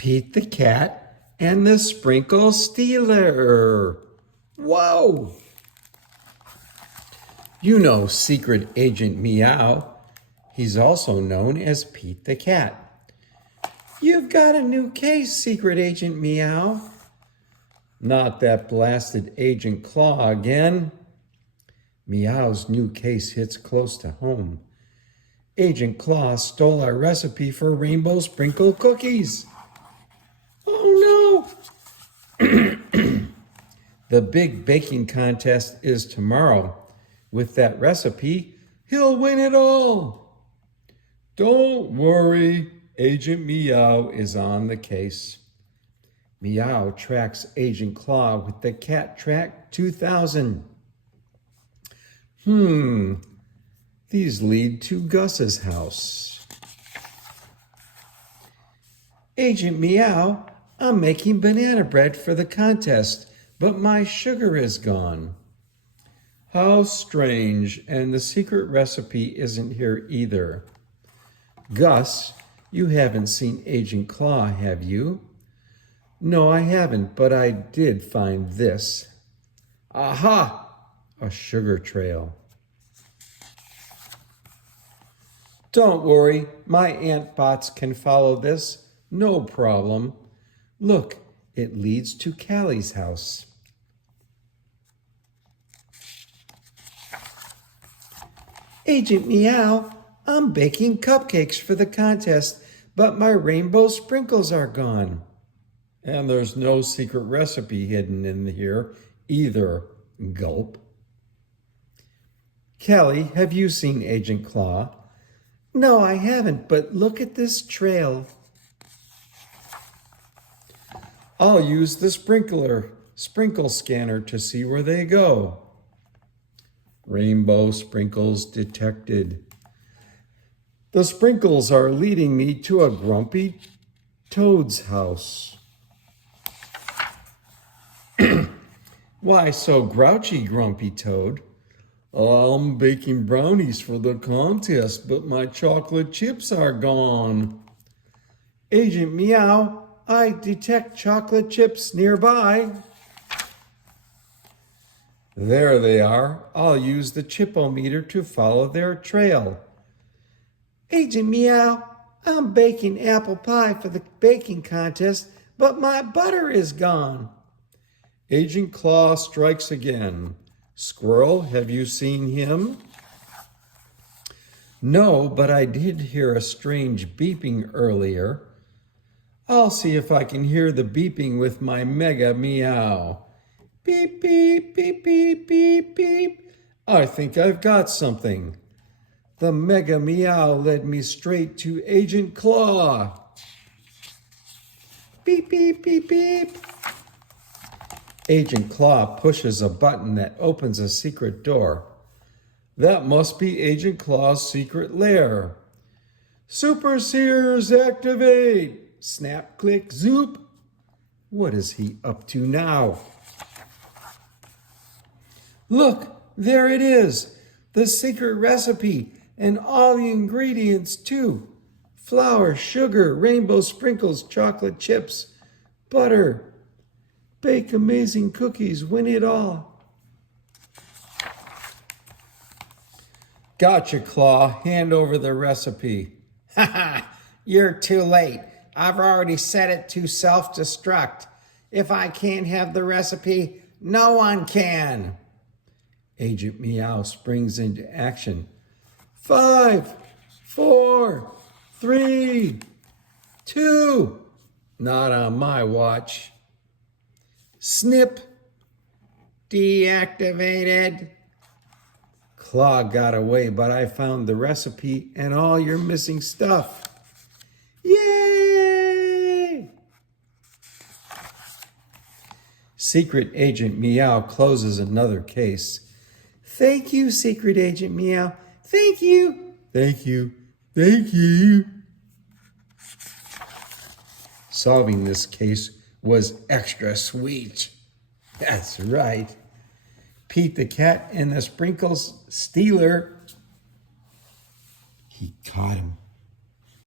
Pete the Cat and the Sprinkle Stealer. Whoa! You know Secret Agent Meow. He's also known as Pete the Cat. You've got a new case, Secret Agent Meow. Not that blasted Agent Claw again. Meow's new case hits close to home. Agent Claw stole our recipe for rainbow sprinkle cookies. Oh no! The big baking contest is tomorrow. With that recipe, he'll win it all. Don't worry, Agent Meow is on the case. Meow tracks Agent Claw with the Cat Track 2000. These lead to Gus's house. Agent Meow, I'm making banana bread for the contest, but my sugar is gone. How strange, and the secret recipe isn't here either. Gus, you haven't seen Agent Claw, have you? No, I haven't, but I did find this. Aha! A sugar trail. Don't worry, my ant bots can follow this. No problem. Look, it leads to Callie's house. Agent Meow, I'm baking cupcakes for the contest, but my rainbow sprinkles are gone. And there's no secret recipe hidden in here either. Gulp. Callie, have you seen Agent Claw? No, I haven't, but look at this trail. I'll use the sprinkle scanner to see where they go. Rainbow sprinkles detected. The sprinkles are leading me to a grumpy toad's house. Why so grouchy, Grumpy Toad? I'm baking brownies for the contest, but my chocolate chips are gone. Agent Meow, I detect chocolate chips nearby. There they are. I'll use the chipometer to follow their trail. Agent Meow, I'm baking apple pie for the baking contest, but my butter is gone. Agent Claw strikes again. Squirrel, have you seen him? No, but I did hear a strange beeping earlier. I'll see if I can hear the beeping with my mega meow. Beep, beep, beep, beep, beep, beep. I think I've got something. The mega meow led me straight to Agent Claw. Beep, beep, beep, beep. Agent Claw pushes a button that opens a secret door. That must be Agent Claw's secret lair. Super Seers activate! Snap, click, zoop. What is he up to now? Look, there it is. The secret recipe and all the ingredients too. Flour, sugar, rainbow sprinkles, chocolate chips, butter. Bake amazing cookies, win it all. Gotcha, Claw. Hand over the recipe. Ha ha! You're too late. I've already set it to self-destruct. If I can't have the recipe, no one can. Agent Meow springs into action. 5, 4, 3, 2. Not on my watch. Snip. Deactivated. Claw got away, but I found the recipe and all your missing stuff. Yay! Secret Agent Meow closes another case. Thank you, Secret Agent Meow. Thank you. Thank you. Thank you. Solving this case was extra sweet. That's right. Pete the Cat and the Sprinkles Stealer. He caught him.